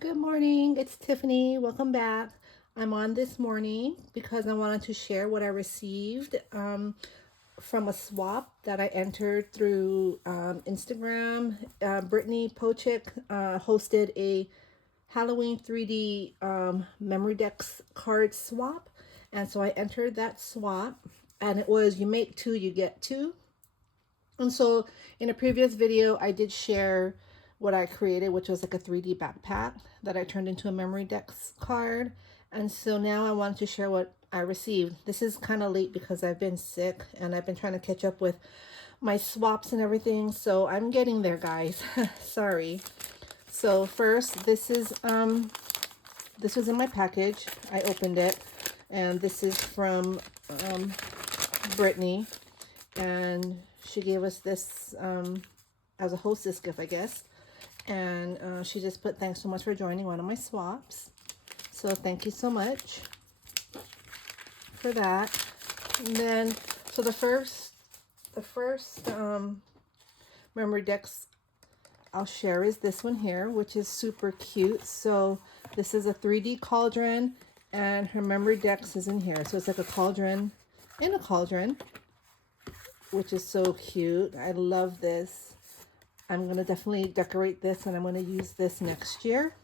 Good morning, it's Tiffany. Welcome back. I'm on this morning because I wanted to share what I received from a swap that I entered through Instagram. Brittany Pochik hosted a Halloween 3D memory decks card swap. And so I entered that swap, and it was you make two, you get two. And so in a previous video, I did share what I created, which was like a 3D backpack that I turned into a memory decks card. And so now I wanted to share what I received. This is kind of late because I've been sick and I've been trying to catch up with my swaps and everything. So I'm getting there, guys. Sorry. So first, this was in my package. I opened it, and this is from Brittany, and she gave us this as a hostess gift, I guess. And she just put, thanks so much for joining one of my swaps. So thank you so much for that. And then, so the first memory decks I'll share is this one here, which is super cute. So this is a 3D cauldron, and her memory decks is in here. So it's like a cauldron in a cauldron, which is so cute. I love this. I'm going to definitely decorate this, and I'm going to use this next year.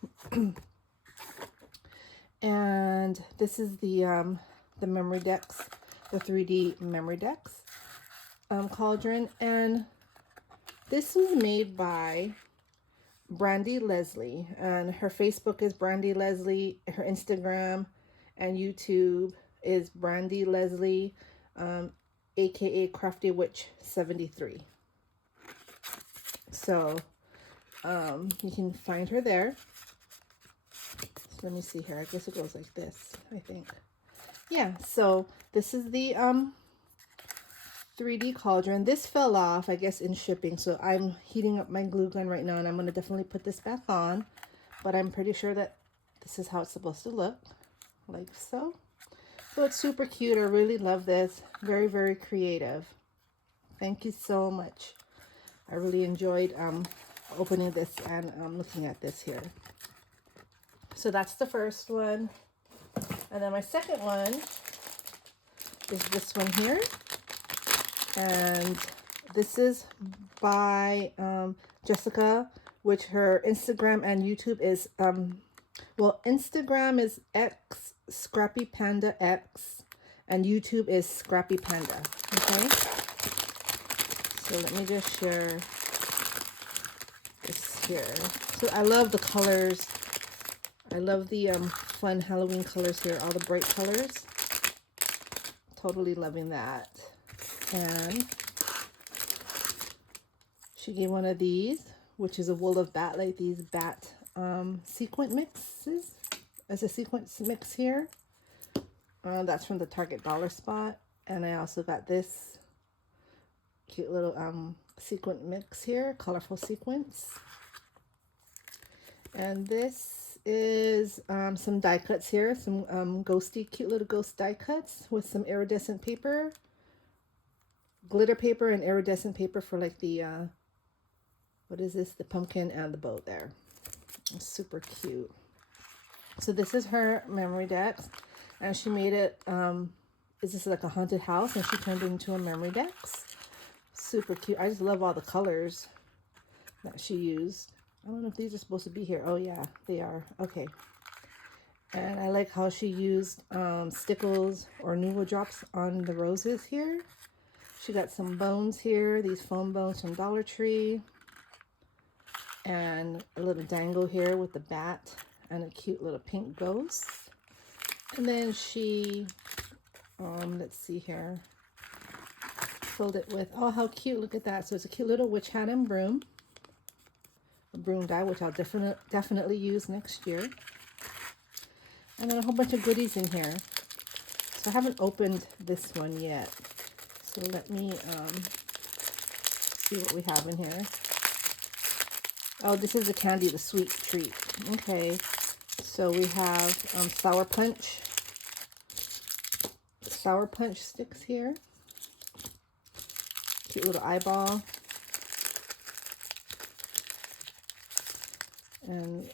And this is the memory decks, the 3D memory decks cauldron. And this was made by Brandy Leslie, and her Facebook is Brandy Leslie. Her Instagram and YouTube is Brandy Leslie, aka Crafty Witch 73. So you can find her there. So let me see here. I guess it goes like this, I think. Yeah, so this is the 3D cauldron. This fell off, I guess, in shipping. So I'm heating up my glue gun right now, and I'm going to definitely put this back on. But I'm pretty sure that this is how it's supposed to look, like so. So it's super cute. I really love this. Very, very creative. Thank you so much. I really enjoyed opening this and looking at this here. So that's the first one. And then my second one is this one here. And this is by Jessica, which her Instagram and YouTube is, well, Instagram is X Scrappy Panda X, and YouTube is Scrappy Panda. Okay. So let me just share this here. So I love the colors. I love the fun Halloween colors here, all the bright colors. Totally loving that. And she gave one of these, which is a wool of bat, like these bat sequin mixes. As a sequence mix here. That's from the Target dollar spot. And I also got this cute little sequin mix here, colorful sequins. And this is some die cuts here, some ghosty, cute little ghost die cuts with some iridescent paper, glitter paper and iridescent paper for like the, what is this? The pumpkin and the bow there. It's super cute. So this is her memory decks, and she made it, is this like a haunted house, and she turned it into a memory decks. Super cute. I just love all the colors that she used. I don't know if these are supposed to be here. Oh yeah, they are. Okay. And I like how she used stickles or noodle drops on the roses here. She got some bones here, these foam bones from Dollar Tree. And a little dangle here with the bat and a cute little pink ghost. And then she, let's see here, filled it with, oh how cute, look at that. So it's a cute little witch hat and broom. A broom die, which I'll definitely use next year. And then a whole bunch of goodies in here. So I haven't opened this one yet. So let me see what we have in here. Oh, this is the candy, the sweet treat. Okay, so we have sour punch sticks here. Cute little eyeball. And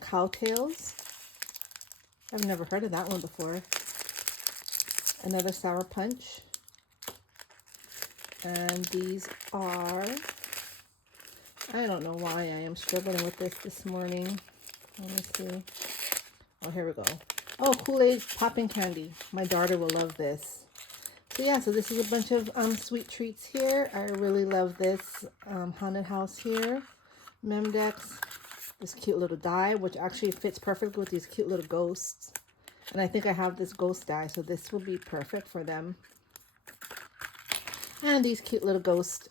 Cowtails. I've never heard of that one before. Another Sour Punch. And these are, I don't know why I am struggling with this morning. Let me see. Oh, here we go. Oh, Kool-Aid popping candy. My daughter will love this. So yeah, so this is a bunch of sweet treats here. I really love this haunted house here. Memdex. This cute little die, which actually fits perfectly with these cute little ghosts. And I think I have this ghost die, so this will be perfect for them. And these cute little ghost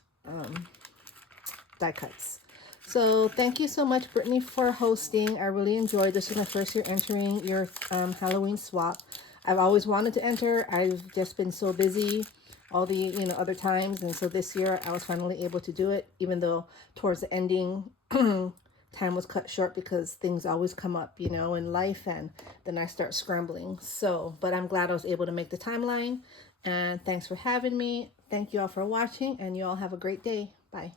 die cuts. So thank you so much, Brittany, for hosting. I really enjoyed this. Is my first year entering your Halloween swap. I've always wanted to enter. I've just been so busy all the other times, and so this year I was finally able to do it, even though towards the ending time was cut short because things always come up, in life, and then I start scrambling. So, but I'm glad I was able to make the timeline, and thanks for having me. Thank you all for watching, and you all have a great day. Bye.